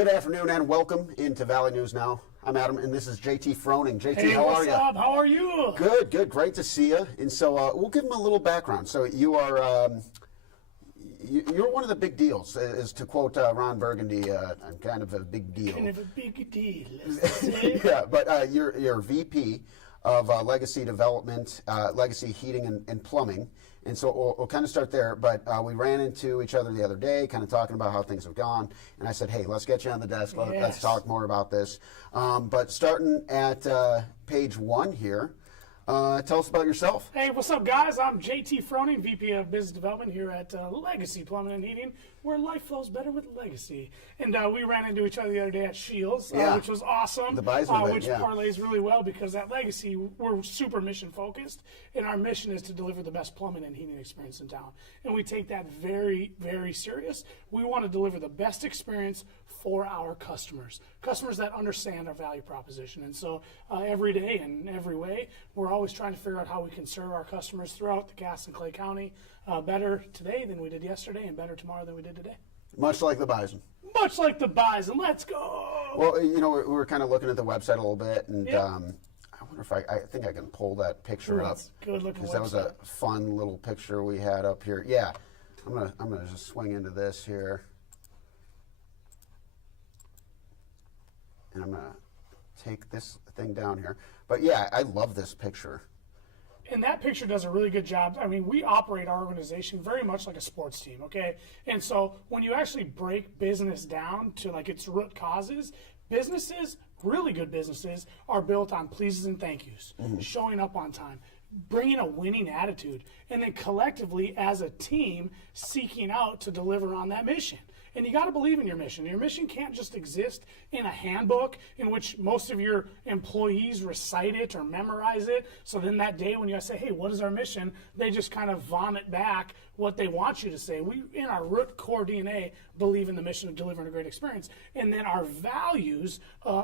Good afternoon and welcome into Valley News Now. I'm Adam and this is JT Froning. JT, hey, how are you? What's up? How are you? Good, good. Great to see you. And so we'll give them a little background. So you are, you're one of the big deals, is to quote Ron Burgundy, I'm kind of a big deal. Kind of a big deal, let's say. Yeah, but you're VP of Legacy Development, Legacy Heating and Plumbing. And so we'll kind of start there, but we ran into each other the other day, kind of talking about how things have gone, and I said, hey, let's get you on the desk, let's talk more about this. But starting at page 1 here, tell us about yourself. Hey, what's up, guys? I'm JT Froning, VP of Business Development here at Legacy Plumbing and Heating, where life flows better with Legacy. And we ran into each other the other day at Shields, which was awesome. The Bison event, which parlays really well because at Legacy, we're super mission focused, and our mission is to deliver the best plumbing and heating experience in town. And we take that very, very serious. We want to deliver the best experience for our customers that understand our value proposition. And so every day and every way, we're always trying to figure out how we can serve our customers throughout the Cass and Clay County better today than we did yesterday and better tomorrow than we did today. Much like the Bison. Much like the Bison. Let's go. Well, you know, we're kind of looking at the website a little bit, and I wonder if I think I can pull that picture up. Good looking. Because that was a fun little picture we had up here. Yeah, I'm gonna just swing into this here, and I'm gonna take this thing down here. But yeah, I love this picture. And that picture does a really good job. I mean, we operate our organization very much like a sports team, okay? And so when you actually break business down to like its root causes, businesses, really good businesses, are built on pleases and thank yous, showing up on time, bringing a winning attitude, and then collectively as a team seeking out to deliver on that mission. And you got to believe in your mission. Your mission can't just exist in a handbook in which most of your employees recite it or memorize it. So then that day when you say, hey, what is our mission? They just kind of vomit back what they want you to say. We, in our root core DNA, believe in the mission of delivering a great experience. And then our values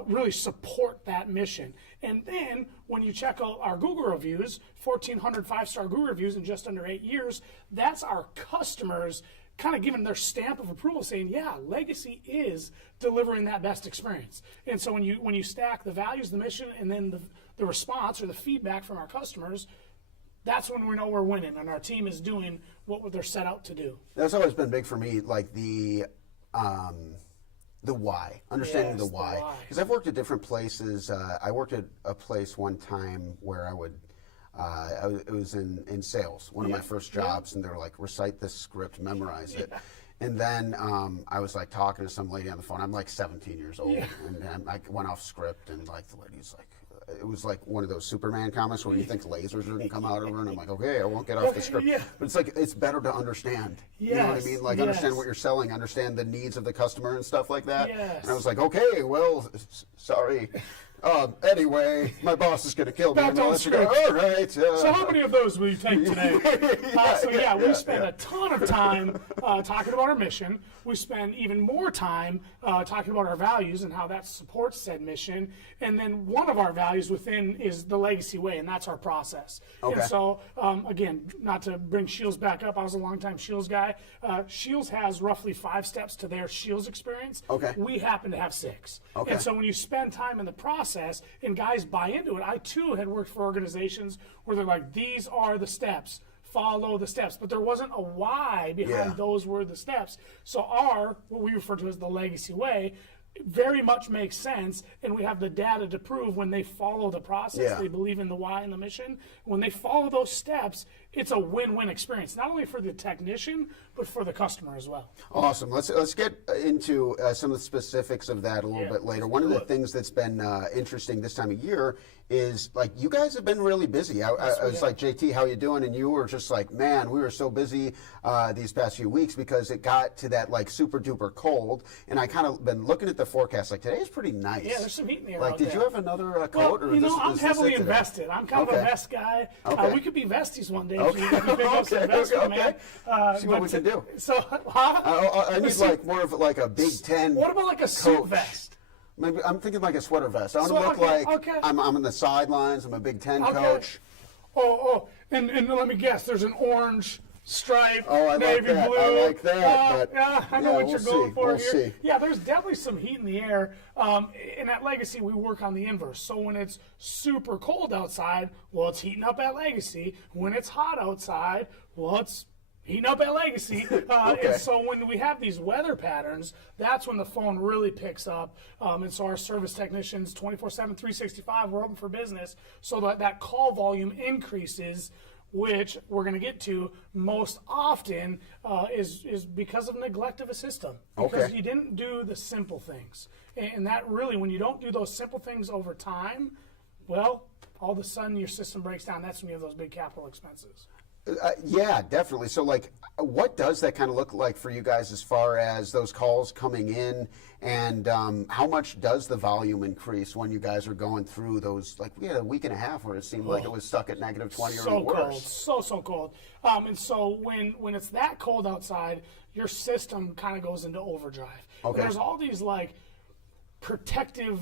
really support that mission. And then when you check out our Google reviews, 1,400 5-star Google reviews in just under 8 years, that's our customers kind of giving their stamp of approval, saying, yeah, Legacy is delivering that best experience. And so when you stack the values, the mission, and then the response or the feedback from our customers, that's when we know we're winning and our team is doing what they're set out to do. That's always been big for me, like the why, understanding the why. Because I've worked at different places. I worked at a place one time where it was in sales, one of my first jobs, and they were like, recite this script, memorize it. And then I was like talking to some lady on the phone. I'm like 17 years old, and I went off script, and like the lady's like, it was like one of those Superman comics where you think lasers are going to come out of her, and I'm like, okay, I won't get off the script. But it's like, it's better to understand. You know what I mean? Like, understand what you're selling, understand the needs of the customer and stuff like that. And I was like, okay, well, sorry. Anyway, my boss is going to kill me. Back on script. All right. So how many of those will you take today? We spend a ton of time talking about our mission. We spend even more time talking about our values and how that supports said mission. And then one of our values within is the Legacy Way, and that's our process. And so, again, not to bring Shields back up, I was a longtime Shields guy. Shields has roughly 5 steps to their Shields experience. We happen to have 6. And so when you spend time in the process and guys buy into it, I too had worked for organizations where they're like, these are the steps, follow the steps, but there wasn't a why behind those were the steps. So what we refer to as the Legacy Way, very much makes sense, and we have the data to prove when they follow the process, they believe in the why and the mission. When they follow those steps, it's a win-win experience, not only for the technician, but for the customer as well. Awesome. Let's get into some of the specifics of that a little bit later. One of the things that's been interesting this time of year is, like, you guys have been really busy. I was like, JT, how you doing? And you were just like, man, we were so busy these past few weeks because it got to that, like, super duper cold. And I kind of been looking at the forecast, like, today's pretty nice. Yeah, there's some heat in the air. Like, did you have another coat? Well, or I'm heavily invested. I'm kind of a vest guy. We could be vesties one day. Okay. See what we can do. So, I need like more of like a Big Ten. What about like a suit vest? Maybe I'm thinking like a sweater vest. I want to look like I'm on the sidelines. I'm a Big Ten coach. And let me guess. There's an orange stripe, Oh, I navy like that. blue. I like that. I know what you're going for We'll here. see. Yeah, there's definitely some heat in the air. And at Legacy, we work on the inverse. So when it's super cold outside, well, it's heating up at Legacy. When it's hot outside, well, it's heating up at Legacy. Okay. And so when we have these weather patterns, that's when the phone really picks up. And so our service technicians, 24/7, 365, we're open for business. So that call volume increases, which we're going to get to most often is because of neglect of a system. Because you didn't do the simple things. And that really, when you don't do those simple things over time, well, all of a sudden your system breaks down. That's when you have those big capital expenses. Yeah, definitely. So, like, what does that kind of look like for you guys as far as those calls coming in, and how much does the volume increase when you guys are going through those? Like, we had a week and a half where it seemed like it was stuck at -20 or worse. So cold. And so when it's that cold outside, your system kind of goes into overdrive. Okay. And there's all these like protective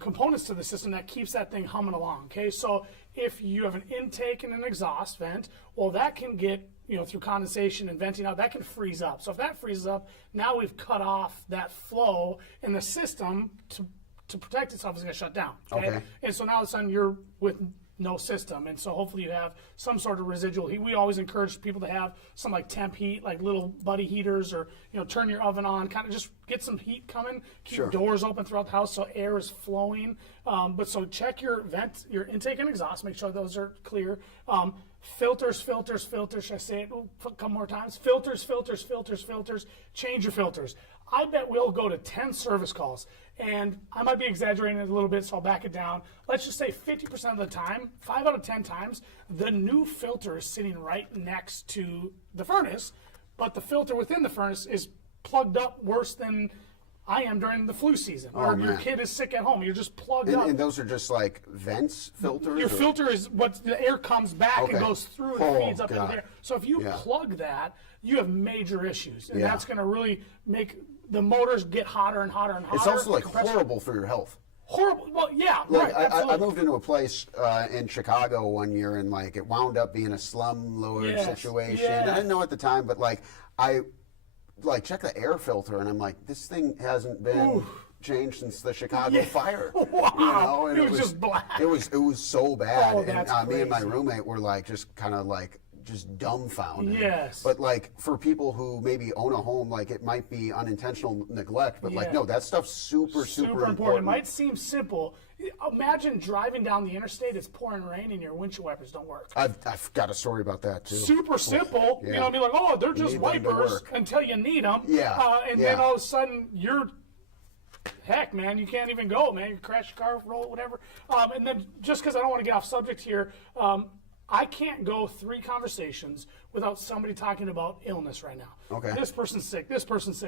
components to the system that keeps that thing humming along. Okay, so if you have an intake and an exhaust vent, well, that can get, through condensation and venting out, that can freeze up. So if that freezes up, now we've cut off that flow, and the system to protect itself is going to shut down. Okay? And so now all of a sudden you're with no system, and so hopefully you have some sort of residual heat. We always encourage people to have some like temp heat, like little buddy heaters, or turn your oven on, kind of just get some heat coming. Keep doors open throughout the house so air is flowing. But so check your vent, your intake and exhaust, make sure those are clear. Filters. Should I say it a couple more times? Filters. Change your filters. I bet we'll go to 10 service calls, and I might be exaggerating it a little bit, so I'll back it down. Let's just say 50% of the time, 5 out of 10 times, the new filter is sitting right next to the furnace, but the filter within the furnace is plugged up worse than I am during the flu season, or your kid is sick at home. You're just plugged up. And those are just like vents, filters? Your filter is what the air comes back and goes through and feeds up into the air. So if you plug that, you have major issues, and that's going to really make the motors get hotter and hotter and hotter. It's also like horrible for your health. Horrible. Well, yeah, like, right. I moved into a place in Chicago one year, and like it wound up being a slumlord situation. I didn't know at the time, but like I check the air filter, and I'm like, this thing hasn't been changed since the Chicago fire. Wow. And it was just black. It was so bad. Oh, and me and my roommate were like just kind of like just dumbfounded. Yes. But like for people who maybe own a home, like it might be unintentional neglect, but like no, that stuff's super important. It might seem simple. Imagine driving down the interstate, it's pouring rain, and your windshield wipers don't work. I've got a story about that too. Super simple. Yeah. Be like, oh, they're just wipers until you need them. Yeah. Then all of a sudden you're, heck, man, you can't even go, man. You crash your car, roll, whatever. And then just because I don't want to get off subject here, I can't go 3 conversations without somebody talking about illness right now. Okay. This person's sick.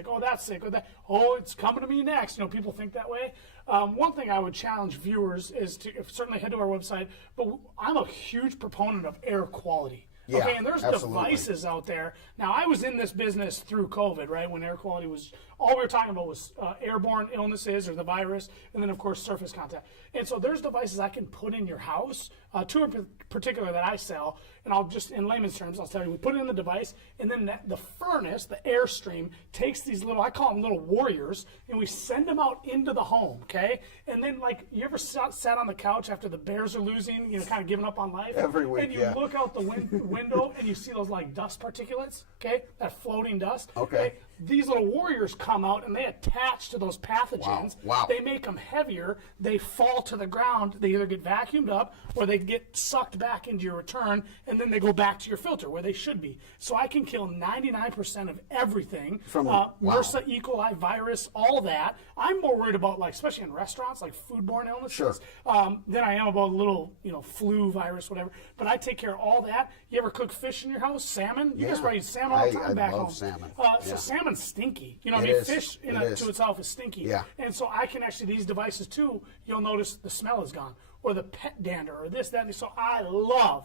Oh, that's sick. Oh, it's coming to me next. People think that way. One thing I would challenge viewers is to certainly head to our website, but I'm a huge proponent of air quality. Yeah, okay, and there's absolutely. devices out there. Now, I was in this business through COVID, right, when air quality was, all we were talking about was airborne illnesses or the virus, and then, of course, surface contact. And so there's devices I can put in your house, 2 in particular that I sell, and I'll just, in layman's terms, I'll tell you, we put it in the device, and then the furnace, the airstream, takes these little, I call them little warriors, and we send them out into the home, okay? And then, like, you ever sat on the couch after the Bears are losing, kind of giving up on life? Every week, and you look out the window, and you see those, like, dust particulates, okay? That floating dust. Okay. These little warriors come out, and they attach to those pathogens. Wow. They make them heavier. They fall to the ground. They either get vacuumed up, or they get sucked back into your return, and then they go back to your filter where they should be. So I can kill 99% of everything. From MRSA, E. coli, virus, all that. I'm more worried about, like, especially in restaurants, like foodborne illnesses, than I am about a little, flu virus, whatever. But I take care of all that. You ever cook fish in your house? Salmon? You guys probably eat salmon all the time back home. I love salmon. So salmon's stinky. Fish to itself is stinky. Yeah. And so I can actually, these devices too, you'll notice the smell is gone, or the pet dander, or this, that, and so I love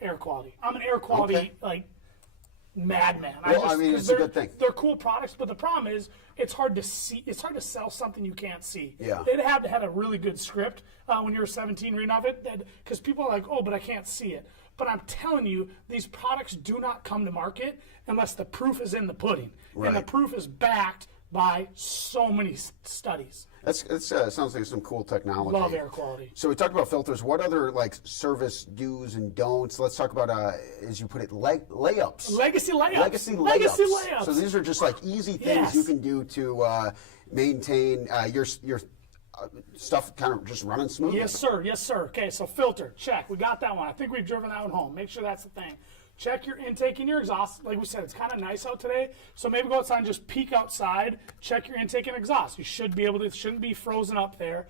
air quality. I'm an air quality, madman. Well, it's a good thing. They're cool products, but the problem is it's hard to sell something you can't see. Yeah. They'd have a really good script when you were 17 reading off it, because people are like, oh, but I can't see it. But I'm telling you, these products do not come to market unless the proof is in the pudding. Right. And the proof is backed by so many studies. That sounds like some cool technology. Love air quality. So we talked about filters. What other like service do's and don'ts? Let's talk about, as you put it, layups. Legacy layups. Legacy layups. So these are just like easy things you can do to maintain your stuff kind of just running smoothly. Yes, sir. Yes, sir. Okay, so filter, check. We got that one. I think we've driven that one home. Make sure that's the thing. Check your intake and your exhaust. Like we said, it's kind of nice out today, so maybe go outside and just peek outside. Check your intake and exhaust. You should be able to. It shouldn't be frozen up there.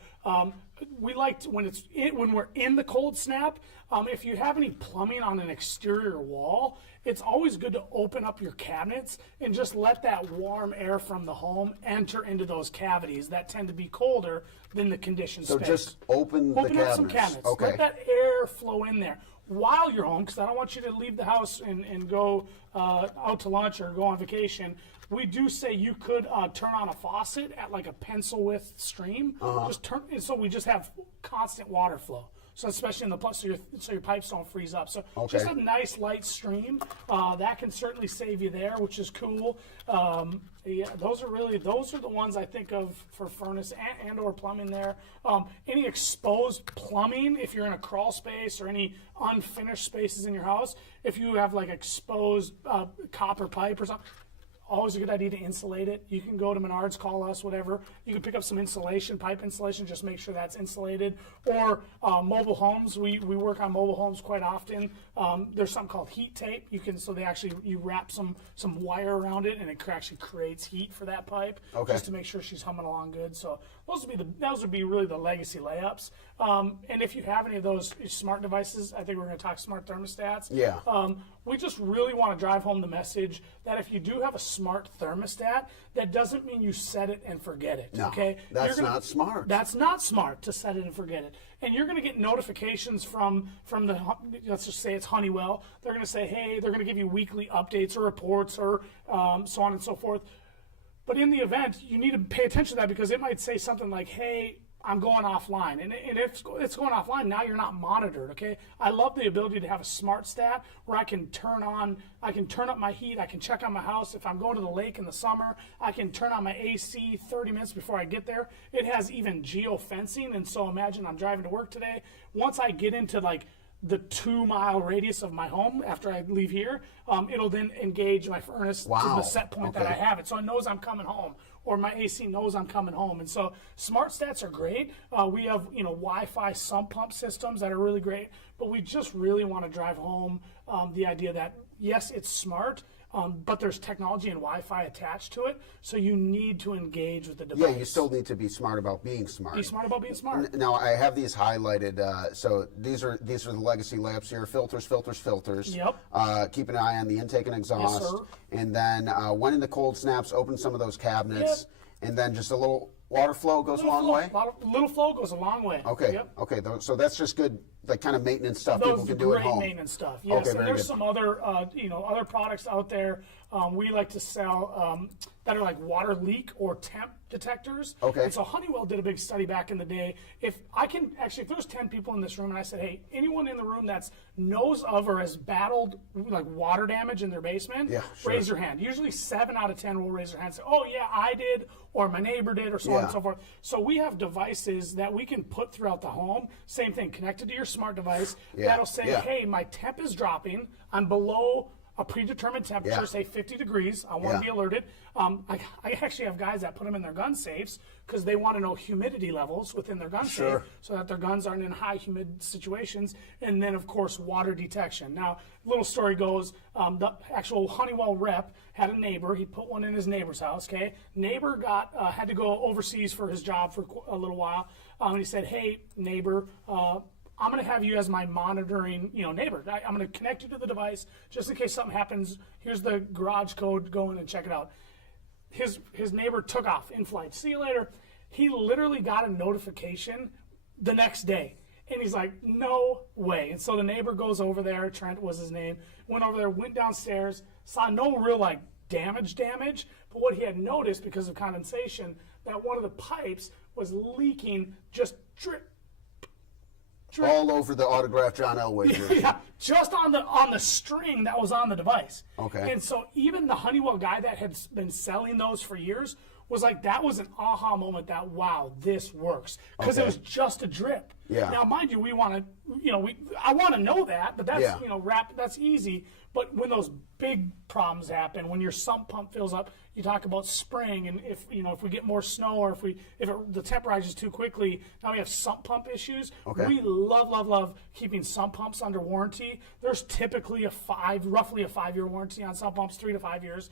We like to, when we're in the cold snap. If you have any plumbing on an exterior wall, it's always good to open up your cabinets and just let that warm air from the home enter into those cavities that tend to be colder than the conditioned space. So just open the cabinets. Up some cabinets. Okay. Let that air flow in there while you're home, because I don't want you to leave the house and go out to lunch or go on vacation. We do say you could turn on a faucet at like a pencil width stream. Just turn, so we just have constant water flow. So especially in the so your pipes don't freeze up. So just a nice light stream that can certainly save you there, which is cool. Yeah, those are the ones I think of for furnace and or plumbing there. Any exposed plumbing, if you're in a crawl space or any unfinished spaces in your house, if you have like exposed copper pipe or something, always a good idea to insulate it. You can go to Menards, call us, whatever. You can pick up some insulation, pipe insulation, just make sure that's insulated. Or mobile homes. We work on mobile homes quite often. There's something called heat tape. You wrap some wire around it, and it actually creates heat for that pipe, just to make sure she's humming along good. So those would be really the legacy layups. And if you have any of those smart devices, I think we're going to talk smart thermostats. Yeah. We just really want to drive home the message that if you do have a smart thermostat, that doesn't mean you set it and forget it. No, okay, that's not smart. That's not smart to set it and forget it. And you're going to get notifications from the, let's just say it's Honeywell. They're going to say, hey, they're going to give you weekly updates or reports or so on and so forth. But in the event, you need to pay attention to that, because it might say something like, hey, I'm going offline. And if it's going offline, now you're not monitored, okay? I love the ability to have a smart stat where I can turn up my heat, I can check on my house. If I'm going to the lake in the summer, I can turn on my AC 30 minutes before I get there. It has even geofencing, and so imagine I'm driving to work today. Once I get into like the 2-mile radius of my home after I leave here, it'll then engage my furnace to the set point that I have it. So it knows I'm coming home, or my AC knows I'm coming home. And so smart stats are great. We have Wi-Fi sump pump systems that are really great, but we just really want to drive home the idea that yes, it's smart, but there's technology and Wi-Fi attached to it, so you need to engage with the device. Yeah, you still need to be smart about being smart. Be smart about being smart. Now I have these highlighted. So these are the legacy layups here: filters. Yep. Keep an eye on the intake and exhaust. Yes, sir. And then when in the cold snaps, open some of those cabinets, and then just a little water flow goes a long way. Little flow goes a long way. Okay. Yep. Okay. So that's just good, like kind of maintenance stuff people can do at home. Great maintenance stuff. Yes. Okay, and very there's good. some other other products out there we like to sell that are like water leak or temp detectors. Okay. And so Honeywell did a big study back in the day. If there's 10 people in this room and I said, hey, anyone in the room that's knows of or has battled like water damage in their basement, raise your hand. Usually 7 out of 10 will raise their hand and say, oh yeah, I did, or my neighbor did, or so on and so forth. So we have devices that we can put throughout the home. Same thing, connected to your smart device. That'll say, hey, my temp is dropping. I'm below a predetermined temperature, say 50 degrees. I want to be alerted. I actually have guys that put them in their gun safes because they want to know humidity levels within their gun safe so that their guns aren't in high humid situations. And then, of course, water detection. Now, little story goes, the actual Honeywell rep had a neighbor. He put one in his neighbor's house, okay? Neighbor had to go overseas for his job for a little while. And he said, hey, neighbor, I'm going to have you as my monitoring, neighbor. I'm going to connect you to the device just in case something happens. Here's the garage code. Go in and check it out. His neighbor took off in flight. See you later. He literally got a notification the next day. And he's like, no way. And so the neighbor goes over there. Trent was his name. Went over there, went downstairs, saw no real damage. But what he had noticed because of condensation, that one of the pipes was leaking just drip, all over the autographed John Elway jersey. Yeah, just on the string that was on the device. Okay. And so even the Honeywell guy that had been selling those for years was like, that was an aha moment that, wow, this works. Because it was just a drip. Yeah. Now, mind you, we want to, I want to know that, but that's, Yeah. that's easy. But when those big problems happen, when your sump pump fills up, you talk about spring, and if we get more snow, or if the temp rises too quickly, now we have sump pump issues. Okay. We love keeping sump pumps under warranty. There's typically roughly a 5-year warranty on sump pumps, 3 to 5 years.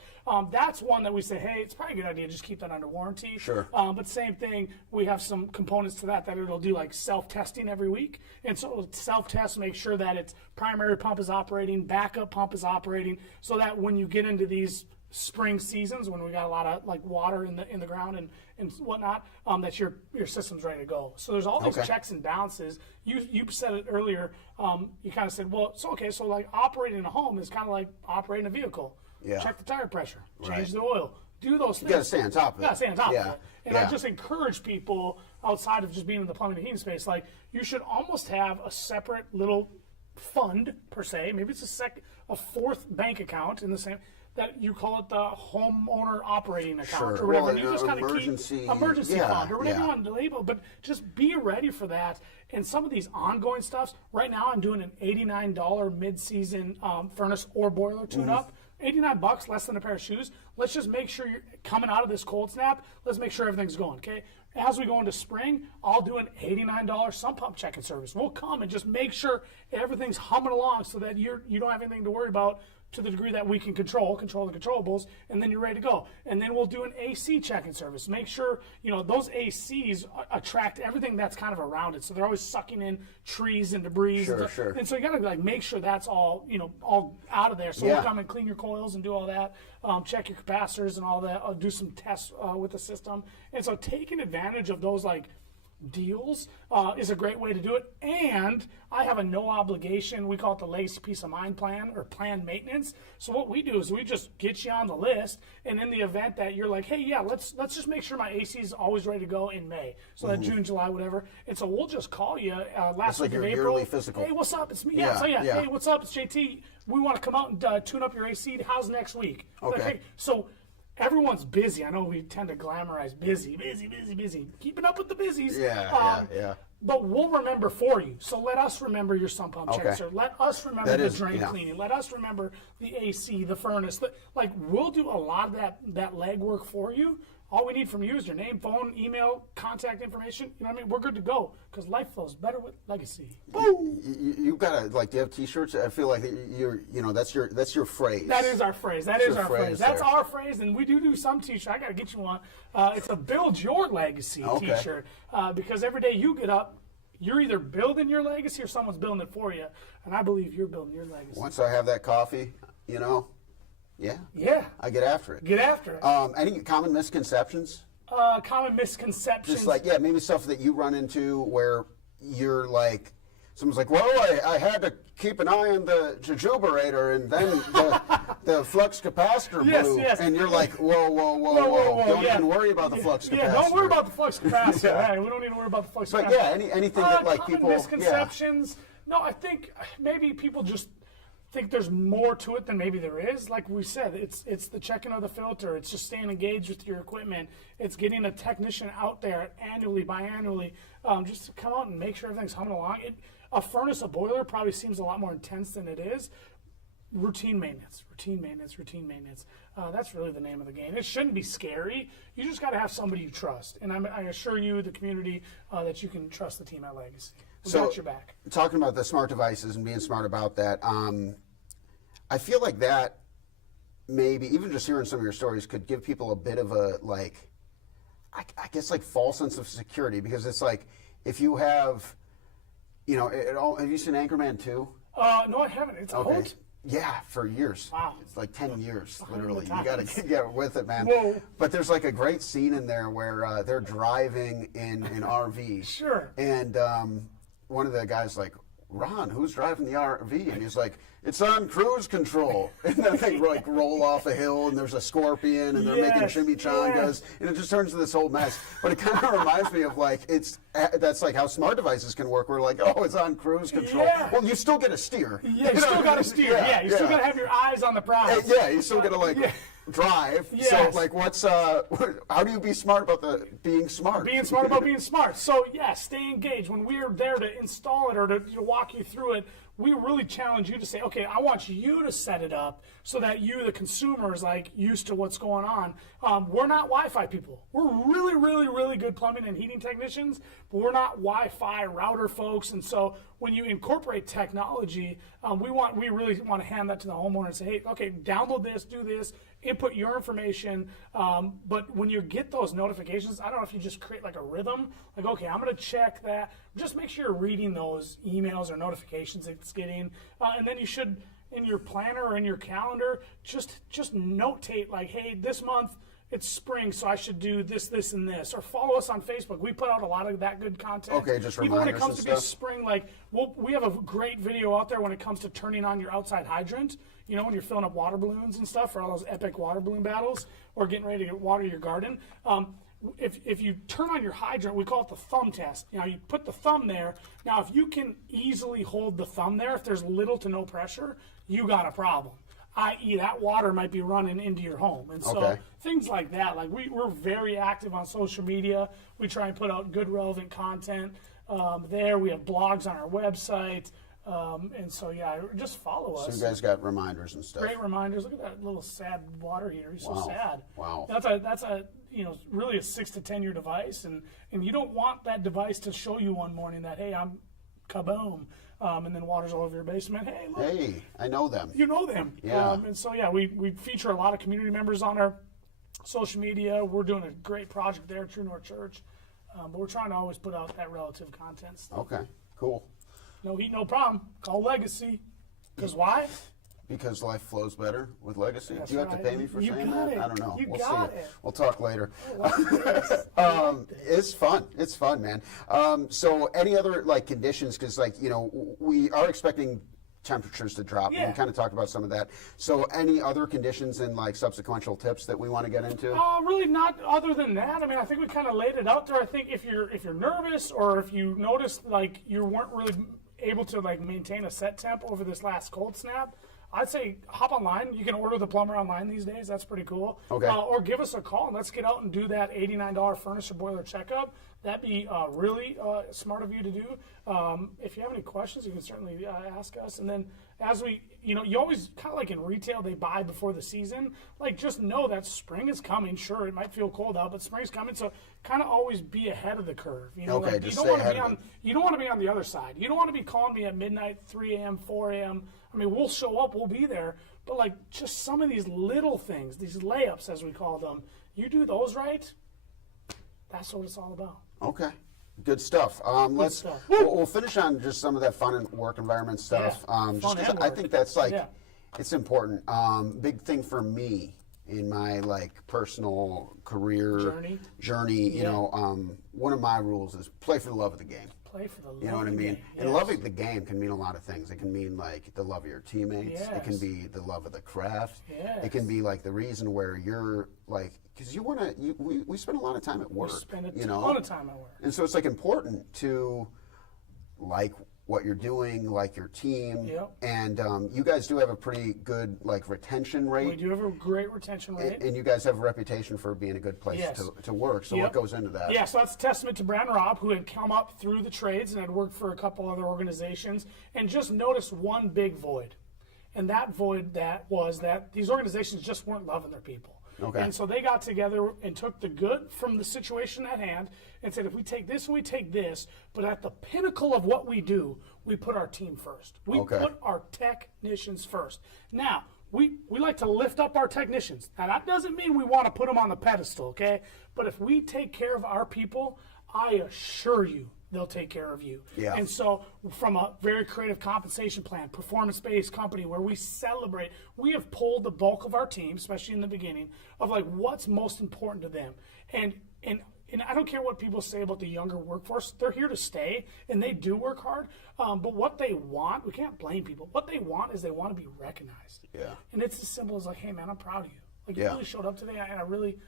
That's one that we say, hey, it's probably a good idea to just keep that under warranty. Sure. But same thing, we have some components to that it'll do like self-testing every week, and so it'll self-test, make sure that its primary pump is operating, backup pump is operating, so that when you get into these spring seasons when we got a lot of like water in the ground and whatnot, that your system's ready to go. So there's all these checks and balances. You said it earlier. You kind of said, well, so like operating a home is kind of like operating a vehicle. Yeah. Check the tire pressure, change Right. the oil, do those things. You got to stay on top of it. Yeah, stay on top Yeah. of it. And Yeah. I just encourage people outside of just being in the plumbing and heating space, like you should almost have a separate little fund per se. Maybe it's a fourth bank account in the same, that you call it the homeowner operating account Sure. or whatever. Well, And you just kind of emergency- emergency yeah, fund or whatever yeah. you want to label, but just be ready for that. And some of these ongoing stuffs, right now I'm doing an $89 mid-season furnace or boiler tune-up. $89, less than a pair of shoes. Let's just make sure you're coming out of this cold snap. Let's make sure everything's going, okay? As we go into spring, I'll do an $89 sump pump checking service. We'll come and just make sure everything's humming along so that you don't have anything to worry about, to the degree that we can control the controllables, and then you're ready to go. And then we'll do an AC checking service. Make sure, those ACs attract everything that's kind of around it. So they're always sucking in trees and debris. Sure, sure. And so you got to make sure that's all, all out of there. So we'll come and clean your coils and do all that, check your capacitors and all that, do some tests with the system. And so taking advantage of those deals is a great way to do it. And I have a no obligation, we call it the Legacy Peace of Mind plan or planned maintenance. So what we do is we just get you on the list, and in the event that you're like, hey, yeah, let's just make sure my AC is always ready to go in May, so that June, July, whatever. And so we'll just call you last week like of your April. yearly physical. Hey, what's up? It's me. Yeah, Yeah. yeah. Hey, what's up? It's JT. We want to come out and tune up your AC. How's next week? Okay. Hey, so everyone's busy. I know we tend to glamorize busy. Keeping up with the busies. Yeah. But we'll remember for you. So let us remember your sump pump checks. Or let us remember That the is- drain yeah. cleaning. Let us remember the AC, the furnace. We'll do a lot of that legwork for you. All we need from you is your name, phone, email, contact information. You know what I mean? We're good to go, because life flows better with Legacy. You gotta do you have T-shirts? I feel like that's your phrase. That is our phrase. That's your our phrase. That's there. our phrase, and we do some T-shirts. I got to get you one. It's a Build Your Legacy Okay. T-shirt, because every day you get up, you're either building your legacy or someone's building it for you, and I believe you're building your legacy. Once I have that coffee, yeah, I get after it. Get after it. Any common misconceptions? Common misconceptions. Just maybe stuff that you run into where you're like, someone's like, well, I had to keep an eye on the jujuberator, and then the flux capacitor blew. Yes. And you're like, whoa. Don't even worry about the flux capacitor. Yeah, don't worry about the flux capacitor. Yeah. Hey, we don't need to worry about the flux But capacitor. anything that common people... misconceptions. No, I think maybe people just think there's more to it than maybe there is. Like we said, it's the checking of the filter. It's just staying engaged with your equipment. It's getting a technician out there annually, biannually, just to come out and make sure everything's humming along. A furnace, a boiler probably seems a lot more intense than it is. Routine maintenance. That's really the name of the game. It shouldn't be scary. You just got to have somebody you trust. And I assure you, the community, that you can trust the team at Legacy. We got your back. Talking about the smart devices and being smart about that, I feel like that maybe, even just hearing some of your stories, could give people a bit of a, I guess, false sense of security, because it's like, if you have, have you seen Anchorman 2? No, I haven't. It's old. Yeah, for years. Wow. It's like 10 years, literally. You times. got to get with it, man. Whoa. But there's a great scene in there where they're driving in an RV. Sure. And one of the guys Ron, who's driving the RV? And he's like, it's on cruise control. And then they like roll off a hill and there's a scorpion and they're making chimichangas and it just turns into this whole mess. But it kind of reminds me of like, that's like how smart devices can work. We're like, oh, it's on cruise control. Yeah. Well, you still get to steer. Yeah, you still got to steer. Yeah, you still got to have your eyes on the prize. Yeah, you still got to like drive. Yes. So like, how do you be smart about being smart? Being smart about being smart. So yeah, stay engaged. When we're there to install it or to walk you through it, we really challenge you to say, okay, I want you to set it up so that you, the consumer, is like used to what's going on. We're not Wi-Fi people. We're really, really, really good plumbing and heating technicians, but we're not Wi-Fi router folks. And so when you incorporate technology, we really want to hand that to the homeowner and say, hey, okay, download this, do this, input your information. But when you get those notifications, I don't know if you just create like a rhythm, like, okay, I'm going to check that. Just make sure you're reading those emails or notifications it's getting. And then you should, in your planner or in your calendar, just notate like, hey, this month it's spring, so I should do this, this, and this. Or follow us on Facebook. We put out a lot of that good content. Okay, just even when it reminders comes and to be stuff. spring, like we have a great video out there when it comes to turning on your outside hydrant. You know, when you're filling up water balloons and stuff for all those epic water balloon battles, or getting ready to water your garden. If you turn on your hydrant, we call it the thumb test. You know, you put the thumb there. Now, if you can easily hold the thumb there, if there's little to no pressure, you got a problem. I.e., that water might be running into your home. And so things like that, like we're very active on social media. We try and put out good, relevant content there. We have blogs on our website. And so, yeah, just follow us. So you guys got reminders and stuff. Great reminders. Look at that little sad water heater. He's so sad. Wow. That's a really a 6 to 10 year device, and you don't want that device to show you one morning that, hey, I'm kaboom. And then water's all over your basement. Hey, look. Hey, I know them. You know them. Yeah. And so, yeah, we feature a lot of community members on our social media. We're doing a great project there, True North Church. But we're trying to always put out that relative content stuff. Okay, cool. No heat, no problem. Call Legacy. Because why? Because life flows better with Legacy. That's Do you have to right. pay me for You saying got that? it. I don't know. You We'll got see. it. We'll talk later. I It's fun. It's fun, man. So any other like conditions? Because like we are expecting temperatures to drop. Yeah. We kind of talked about some of that. So any other conditions and like subsequential tips that we want to get into? Really not other than that. I mean, I think we kind of laid it out there. I think if you're nervous or if you noticed like you weren't really able to like maintain a set temp over this last cold snap, I'd say hop online. You can order the plumber online these days. That's pretty cool. Okay. Or give us a call and let's get out and do that $89 furnace or boiler checkup. That'd be really smart of you to do. If you have any questions, you can certainly ask us. And then as we, you always kind of like in retail, they buy before the season. Like just know that spring is coming. Sure, it might feel cold out, but spring's coming. So kind of always be ahead of the curve. Okay, like, just you don't stay want to ahead be of on. it. You don't want to be on the other side. You don't want to be calling me at midnight, 3 a.m., 4 a.m. I mean, we'll show up, we'll be there. But like just some of these little things, these layups as we call them, you do those right, that's what it's all about. Okay. Good stuff. Let's stuff. we'll finish on just some of that fun and work environment stuff. Yeah, Just fun 'cause and I work. think that's like Yeah. it's important. Big thing for me in my like personal career journey. One of my rules is play for the love of the game. Play for the love You know what I of the mean? game. And Yes. loving the game can mean a lot of things. It can mean like the love of your teammates. It can Yes. be the love of the craft. Yes. It can be like the reason where you're like, because we spend a lot of time at work. We spend a you know? ton of time at work. And so it's like important to like what you're doing, like your team. Yep. And you guys do have a pretty good like retention rate. We do have a great retention rate. And you guys have a reputation for being a good place Yes. to work. So Yep. what goes into that? Yeah, so that's a testament to Brad and Rob, who had come up through the trades and had worked for a couple other organizations and just noticed one big void. And that void was that these organizations just weren't loving their people. Okay. And so they got together and took the good from the situation at hand and said, if we take this and we take this, but at the pinnacle of what we do, we put our team first. We Okay. put our technicians first. Now, we like to lift up our technicians. Now, that doesn't mean we want to put them on the pedestal, okay? But if we take care of our people, I assure you they'll take care of you. Yeah. And so from a very creative compensation plan, performance-based company where we celebrate, we have pulled the bulk of our team, especially in the beginning, of like what's most important to them. And and I don't care what people say about the younger workforce, they're here to stay, and they do work hard. But what they want, we can't blame people. What they want is they want to be recognized. Yeah. And it's as simple as like, hey, man, I'm proud of you. Like, you Yeah. really showed up today, and I really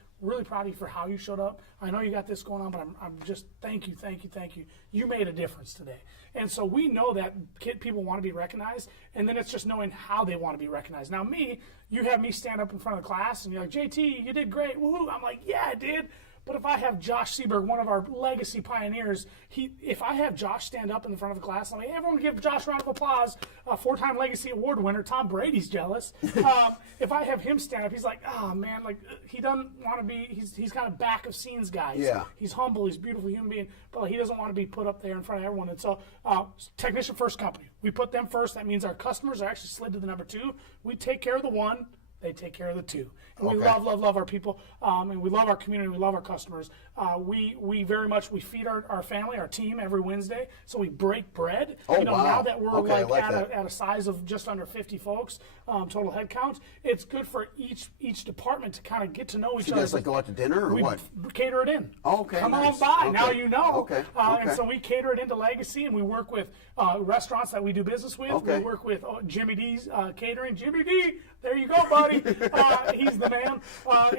proud of you for how you showed up. I know you got this going on, but I'm just thank you. You made a difference today. And so we know that people want to be recognized, and then it's just knowing how they want to be recognized. Now you have me stand up in front of the class, and you're like, JT, you did great. Woohoo. I'm like, yeah, I did. But if I have Josh Seberg, one of our legacy pioneers, if I have Josh stand up in the front of the class, I'm like, hey, everyone give Josh a round of applause, 4-time Legacy Award winner. Tom Brady's jealous. If I have him stand up, he's like, oh, man, like he doesn't want to be, he's kind of back of scenes guy. Yeah. He's humble, he's a beautiful human being, but like, he doesn't want to be put up there in front of everyone. And so technician first company, we put them first. That means our customers are actually slid to the number 2. We take care of the 1. They take care of the 2. And we love our people, and we love our community, we love our customers. We very much, we feed our family, our team every Wednesday, so we break bread. Oh, wow. Now that we're at a size of just under 50 folks, total head count, it's good for each department to kind of get to know each other. You guys like go out to dinner or what? Cater it in. Oh, okay, Come nice. on by, Okay. now you know. Okay. And so we cater it into Legacy, and we work with restaurants that we do business with. Okay. We work with Jimmy D's Catering. Jimmy D, there you go, buddy. He's the man.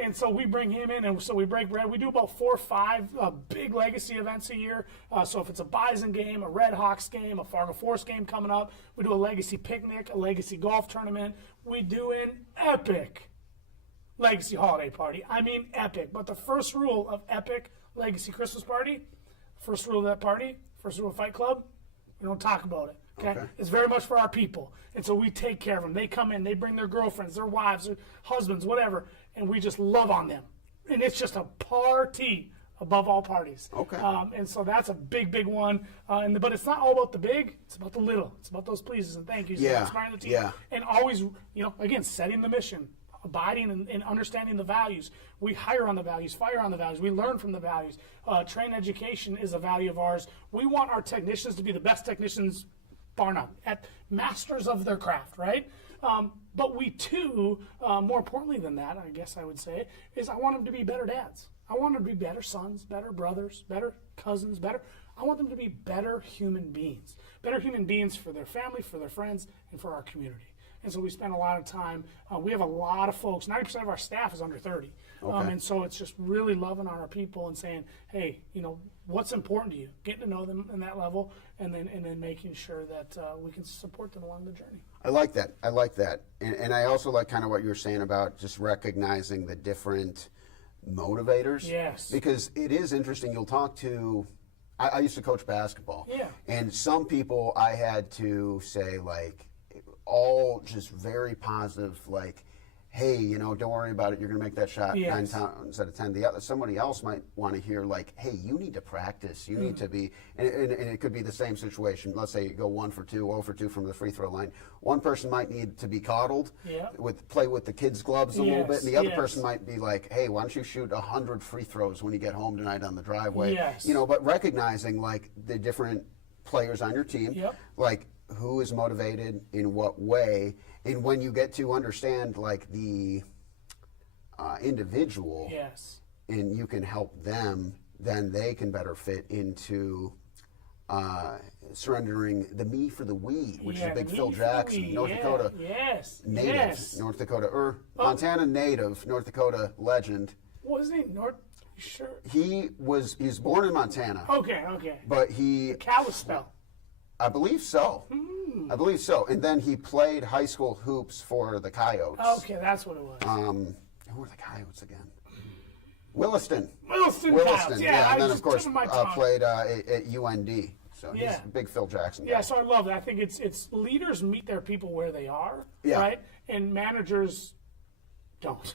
And so we bring him in, and so we break bread. We do about 4 or 5 big Legacy events a year. So if it's a Bison game, a Red Hawks game, a Fargo Force game coming up, we do a Legacy picnic, a Legacy golf tournament. We do an epic Legacy holiday party. I mean epic. But the first rule of epic Legacy Christmas party, first rule of that party, first rule of Fight Club, we don't talk about it. Okay? It's very much for our people. And so we take care of them. They come in, they bring their girlfriends, their wives, their husbands, whatever, and we just love on them. And it's just a party above all parties. Okay. And so that's a big one. But it's not all about the big, it's about the little. It's about those pleases and thank yous and inspiring the team. Yeah. And always, again, setting the mission, abiding and understanding the values. We hire on the values, fire on the values. We learn from the values. Train education is a value of ours. We want our technicians to be the best technicians, bar none, at masters of their craft, right? But we too, more importantly than that, I guess I would say, is I want them to be better dads. I want them to be better sons, better brothers, better cousins, I want them to be better human beings. Better human beings for their family, for their friends, and for our community. And so we spend a lot of time, we have a lot of folks, 90% of our staff is under 30. And so it's just really loving on our people and saying, hey, what's important to you? Getting to know them in that level, and then making sure that we can support them along the journey. I like that. And I also like kind of what you were saying about just recognizing the different motivators. Yes. Because it is interesting. You'll talk to, I used to coach basketball. Yeah. And some people I had to say, like, all just very positive, like, hey, don't worry about it. You're going to make that shot 9 times out of 10. Somebody else might want to hear, like, hey, you need to practice. You need to be, and it could be the same situation. Let's say you go 1 for 2, 0 for 2 from the free throw line. One person might need to be coddled, play with the kids' gloves a little bit, and the other person might be like, hey, why don't you shoot 100 free throws when you get home tonight on the driveway? Yes. But recognizing, like, the different players on your team, like, who is motivated in what way, and when you get to understand, like, the individual, and you can help them, then they can better fit into surrendering the me for the we, which is a big Phil Jackson, North Dakota native, North Dakota, Montana native, North Dakota legend. Wasn't he North? Sure. He's born in Montana. Okay. But he Kalispell. I believe so. I believe so. And then he played high school hoops for the Coyotes. Okay, that's what it was. Who were the Coyotes again? Williston. Coyotes. Yeah, and then of course played at UND. So he's a big Phil Jackson guy. Yeah, so I love that. I think it's leaders meet their people where they are, right? And managers don't.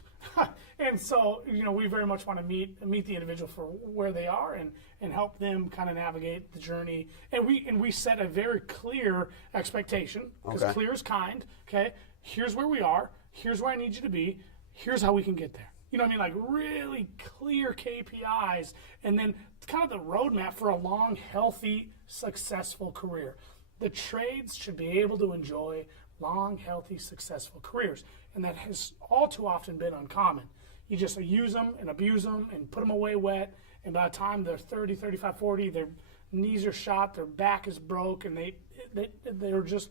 And so, we very much want to meet the individual for where they are and help them kind of navigate the journey. And we set a very clear expectation, because clear is kind, okay? Here's where we are. Here's where I need you to be. Here's how we can get there. You know what I mean? Like really clear KPIs, and then it's kind of the roadmap for a long, healthy, successful career. The trades should be able to enjoy long, healthy, successful careers. And that has all too often been uncommon. You just use them and abuse them and put them away wet. And by the time they're 30, 35, 40, their knees are shot, their back is broke, and they're just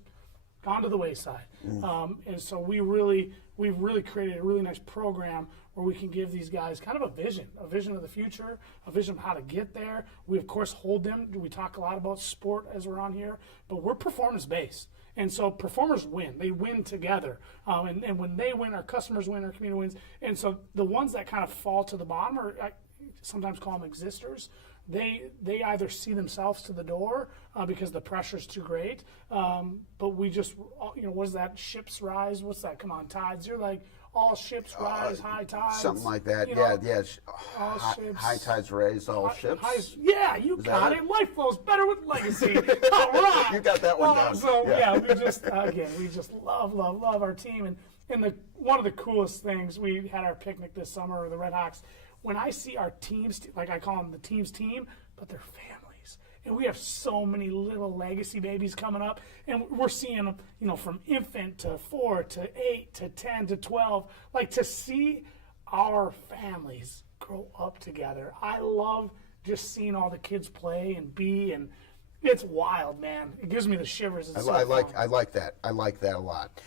gone to the wayside. And so we've really created a really nice program where we can give these guys kind of a vision of the future, a vision of how to get there. We, of course, hold them. We talk a lot about sport as we're on here, but we're performance-based. And so performers win. They win together. And when they win, our customers win, our community wins. And so the ones that kind of fall to the bottom, or I sometimes call them existers, they either see themselves to the door because the pressure's too great. But we just, what is that? Ships rise? What's that? Come on, tides. You're like, all ships rise, high tides. Something like that. All ships. High tides raise all ships. You got it. Life flows better with legacy. All right. You got that one down. So we just love our team. And one of the coolest things, we had our picnic this summer with the Red Hawks. When I see our teams, like I call them the team's team, but they're families. And we have so many little legacy babies coming up. And we're seeing them, from infant to 4 to 8 to 10 to 12. Like, to see our families grow up together. I love just seeing all the kids play and be, and it's wild, man. It gives me the shivers. It's I like that. I like that a lot.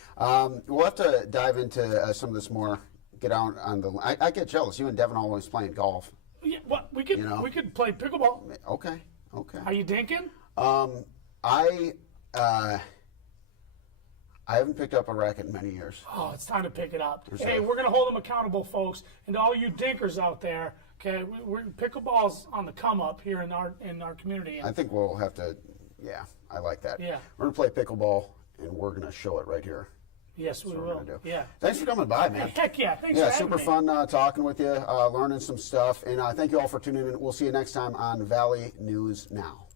We'll have to dive into some of this more. Get out on the. I get jealous. You and Devin always playing golf. Yeah, well, we could play pickleball. Okay. Are you dinking? I haven't picked up a racket in many years. Oh, it's time to pick it up. Hey, we're gonna hold them accountable, folks, and to all you dinkers out there. Okay, we're pickleball's on the come up here in our community. I think we'll have to. Yeah, I like that. Yeah, we're gonna play pickleball, and we're gonna show it right here. Yes, we will. Yeah. Thanks for coming by, man. Heck yeah. Thanks for having super fun talking with you, learning some stuff. And thank you all for tuning in. We'll see you next time on Valley News Now.